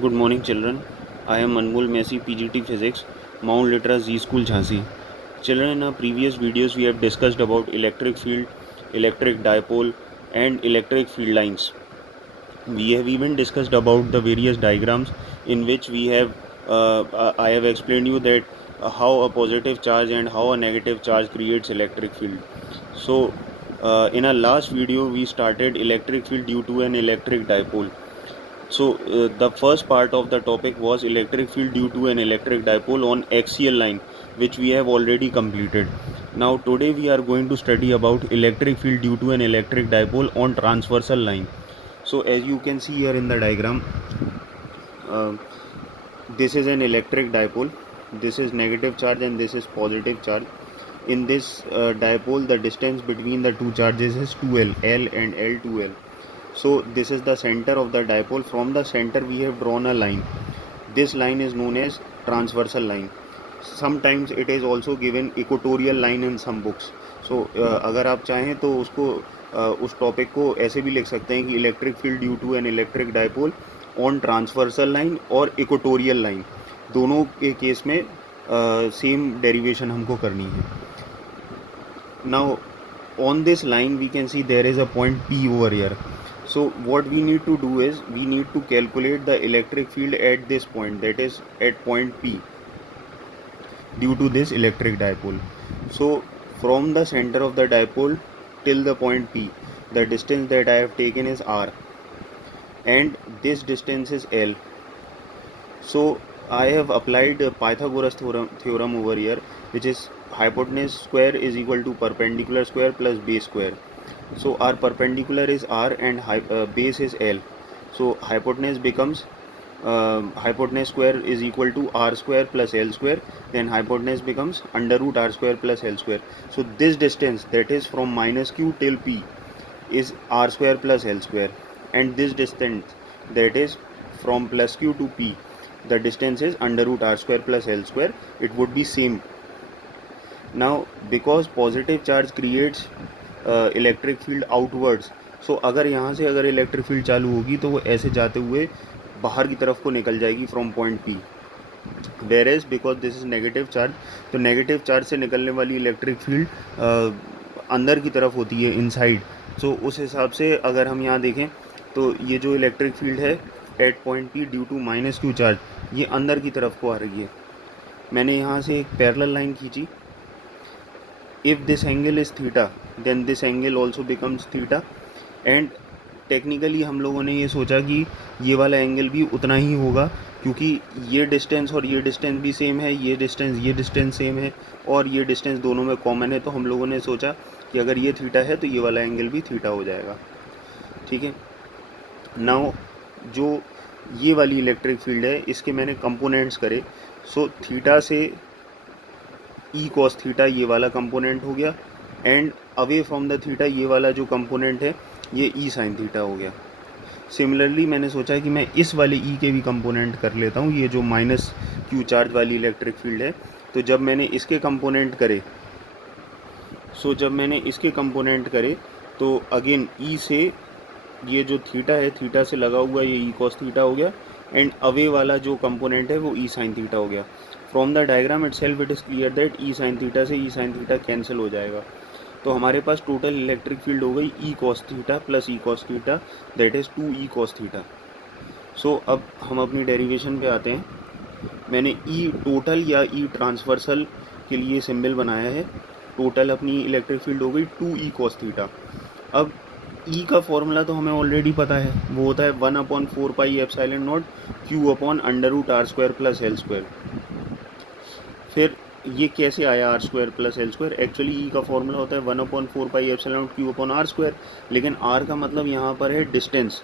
Good morning, children. I am Anmol Messi, PGT Physics, Mount Litra Z School, Jhansi. Children, in our previous videos, we have discussed about electric field, electric dipole, and electric field lines. We have even discussed about the various diagrams in which I have explained you that how a positive charge and how a negative charge creates electric field. So, in our last video, we started electric field due to an electric dipole. So the first part of the topic was electric field due to an electric dipole on axial line, which we have already completed. Now today we are going to study about electric field due to an electric dipole on transversal line. So as you can see here in the diagram, uh, this is an electric dipole. This is negative charge and this is positive charge. In this dipole, the distance between the two charges is 2L, L and L 2L. So this is the center of the dipole. From the center we have drawn a line. This line is known as transversal line. Sometimes it is also given equatorial line in some books. So अगर आप चाहें तो उसको उस topic को ऐसे भी लिख सकते हैं कि electric field due to an electric dipole on transversal line और इक्वेटोरियल लाइन, दोनों के केस में सेम डेरिवेशन हमको करनी है. Now on this line we can see there is a point P over here. So what we need to do is we need to calculate the electric field at this point, that is at point P, due to this electric dipole. So from the center of the dipole till the point P, the distance that I have taken is R and this distance is L. So I have applied Pythagoras theorem over here, which is hypotenuse square is equal to perpendicular square plus base square. So our perpendicular is R and base is L. So hypotenuse becomes hypotenuse square is equal to R square plus L square. Then hypotenuse becomes under root R square plus L square. So this distance, that is from minus Q till P, is R square plus L square, and this distance, that is from plus Q to P, the distance is under root R square plus L square. It would be same. Now because positive charge creates electric field outwards, so अगर यहाँ से अगर electric field चालू होगी तो वो ऐसे जाते हुए बाहर की तरफ को निकल जाएगी from point P. Whereas because this is negative charge, तो नेगेटिव चार्ज से निकलने वाली इलेक्ट्रिक फील्ड अंदर की तरफ होती है, इनसाइड. सो उस हिसाब से अगर हम यहाँ देखें तो ये जो इलेक्ट्रिक फील्ड है at point P due to minus Q charge, ये अंदर की तरफ को आ रही है. मैंने यहाँ से एक पैरेलल लाइन खींची. If this angle is theta, then this angle also becomes theta. And technically हम लोगों ने ये सोचा कि ये वाला एंगल भी उतना ही होगा, क्योंकि ये डिस्टेंस और ये डिस्टेंस भी सेम है, ये डिस्टेंस सेम है और ये डिस्टेंस दोनों में कॉमन है. तो हम लोगों ने सोचा कि अगर ये थीटा है तो ये वाला एंगल भी थीटा हो जाएगा. ठीक है. नाउ जो ये वाली इलेक्ट्रिक फील्ड है इसके मैंने कंपोनेंट्स करे. सो थीटा से ई कॉस थीटा ये वाला कंपोनेंट हो गया, and away from the theta ये वाला जो कंपोनेंट है ये ई साइन थीटा हो गया. सिमिलरली मैंने सोचा कि मैं इस वाले ई के भी कंपोनेंट कर लेता हूँ, ये जो माइनस क्यू चार्ज वाली इलेक्ट्रिक फील्ड है. तो जब मैंने इसके कंपोनेंट करे तो अगेन ई से ये जो थीटा है, थीटा से लगा हुआ ये ई कॉस थीटा हो गया, एंड अवे वाला जो कंपोनेंट है वो ई साइन थीटा हो गया. From the diagram it self it is clear that E sine theta से ई साइन थीटा कैंसिल हो जाएगा. तो हमारे पास टोटल इलेक्ट्रिक फील्ड हो गई E cos theta plus E cos theta, that is 2 E cos theta. So अब हम अपनी डेरिवेशन पे आते हैं. मैंने ई टोटल या ई ट्रांसवर्सल के लिए सिंबल बनाया है. टोटल अपनी इलेक्ट्रिक फील्ड हो गई 2 ई कॉस थीटा. अब ई का फॉर्मूला तो हमें ऑलरेडी पता है, वो होता है 1/4 pi epsilon naught Q upon under root R square plus L square. फिर ये कैसे आया R square plus L square? Actually E का फॉर्मूला होता है 1/4 pi epsilon Q upon R square, लेकिन आर का मतलब यहाँ पर है डिस्टेंस.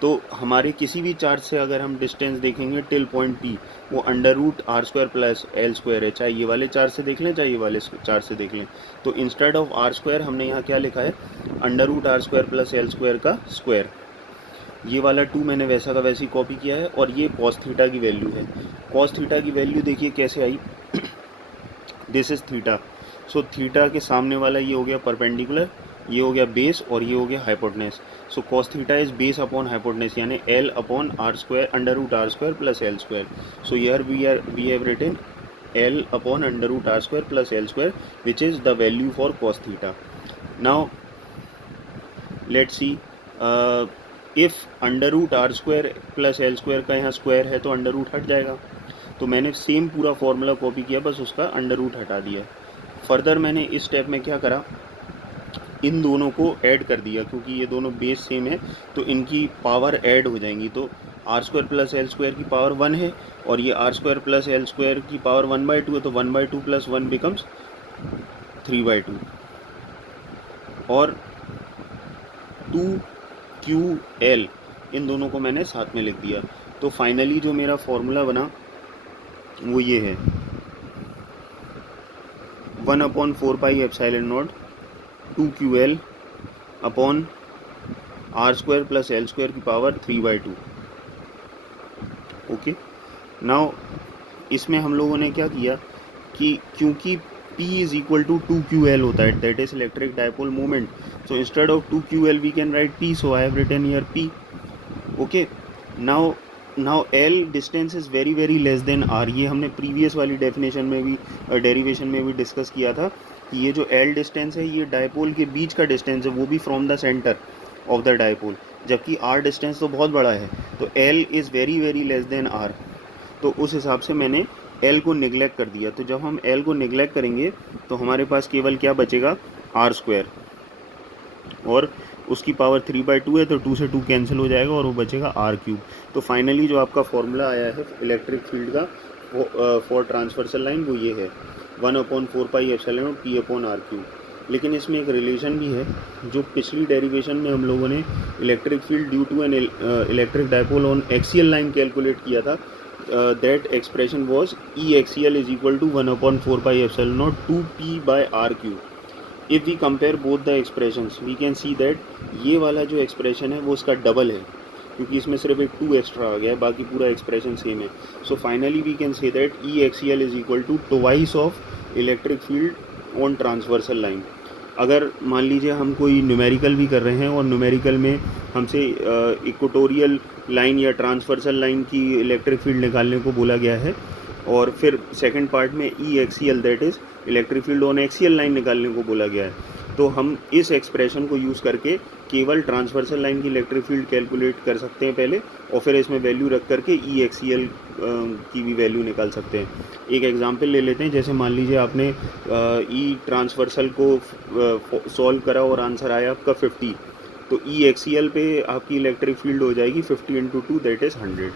तो हमारे किसी भी चार्ज से अगर हम डिस्टेंस देखेंगे टिल पॉइंट पी, वो under root R square plus L square है, चाहे ये वाले चार्ज से देख लें चाहे ये वाले चार्ज से देख लें. तो इंस्टेड ऑफ आर स्क्वायर हमने यहाँ क्या लिखा है, under root R square plus L square का स्क्वायर. ये वाला 2 मैंने वैसा का वैसी कॉपी किया है, और ये कॉस थीटा की वैल्यू है. कॉस थीटा की वैल्यू देखिए कैसे आई. This is theta, so theta के सामने वाला ये हो गया परपेंडिकुलर, ये हो गया बेस और ये हो गया hypotenuse. So cos theta is base upon hypotenuse यानी L upon R square under root R square plus L square. So here we have written L upon under root R square plus L square which is the value for cos theta. Now let's see if under root R square plus L square का यहाँ square है तो under root हट जाएगा। तो मैंने same पूरा formula copy किया, बस उसका अंडर रूट हटा दिया। फर्दर मैंने इस स्टेप में क्या करा, इन दोनों को ऐड कर दिया, क्योंकि ये दोनों बेस सेम है तो इनकी पावर ऐड हो जाएंगी। तो R square plus L square की पावर 1 है और ये R square plus L square की पावर 1/2 है, तो 1/2 प्लस 1 बिकम्स 3/2 और 2QL इन दोनों को मैंने साथ में लिख दिया। तो फाइनली जो मेरा फॉर्मूला बना वो ये है 1/4πε0 2QL upon R square plus L square की पावर 3/2। ओके, नाउ इसमें हम लोगों ने क्या किया कि क्योंकि P is equal to 2QL होता है, that is electric dipole moment, so instead of 2QL we can write P, so I have written here P। Okay, now L distance is very very less than R। ये हमने previous वाली definition में भी derivation में भी discuss किया था कि ये जो L डिस्टेंस है ये डायपोल के बीच का डिस्टेंस है, वो भी from the centre of the dipole, जबकि R डिस्टेंस तो बहुत बड़ा है। तो L is very very less than R, तो उस हिसाब से मैंने L को निगलेक्ट कर दिया। तो जब हम L को निगलेक्ट करेंगे तो हमारे पास केवल क्या बचेगा, R स्क्वायर, और उसकी पावर 3/2 है तो 2 से 2 कैंसिल हो जाएगा और वो बचेगा R3। तो फाइनली जो आपका फॉर्मूला आया है इलेक्ट्रिक फील्ड का फॉर ट्रांसवर्सल लाइन वो ये है 1/4πε0 P/R3। लेकिन इसमें एक रिलेशन भी है, जो पिछली डेरिवेशन में हम लोगों ने electric field due to an electric dipole on axial line calculate किया था। That expression was E axial is equal to 1/4πε0 2P/R3। If we compare both the expressions we can see that ये वाला जो expression है वो उसका double है, क्योंकि इसमें सिर्फ एक 2 एक्स्ट्रा आ गया है, बाकी पूरा एक्सप्रेशन सेम है। So finally we can say that E axial is equal to twice of electric field on transversal line. अगर मान लीजिए हम कोई न्यूमेरिकल भी कर रहे हैं और न्यूमेरिकल में हमसे इक्वेटोरियल लाइन या ट्रांसवर्सल लाइन की इलेक्ट्रिक फील्ड निकालने को बोला गया है, और फिर सेकंड पार्ट में E axial that is electric field on axial line निकालने को बोला गया है, तो हम इस एक्सप्रेशन को यूज़ करके केवल ट्रांसवर्सल लाइन की इलेक्ट्रिक फील्ड कैलकुलेट कर सकते हैं पहले, और फिर इसमें वैल्यू रख करके E axial की भी वैल्यू निकाल सकते हैं। एक एग्जांपल ले लेते हैं, जैसे मान लीजिए आपने E ट्रांसवर्सल को सॉल्व करा और आंसर आया आपका 50, तो E axial पे आपकी इलेक्ट्रिक फील्ड हो जाएगी 50 × 2 दैट इज़ 100।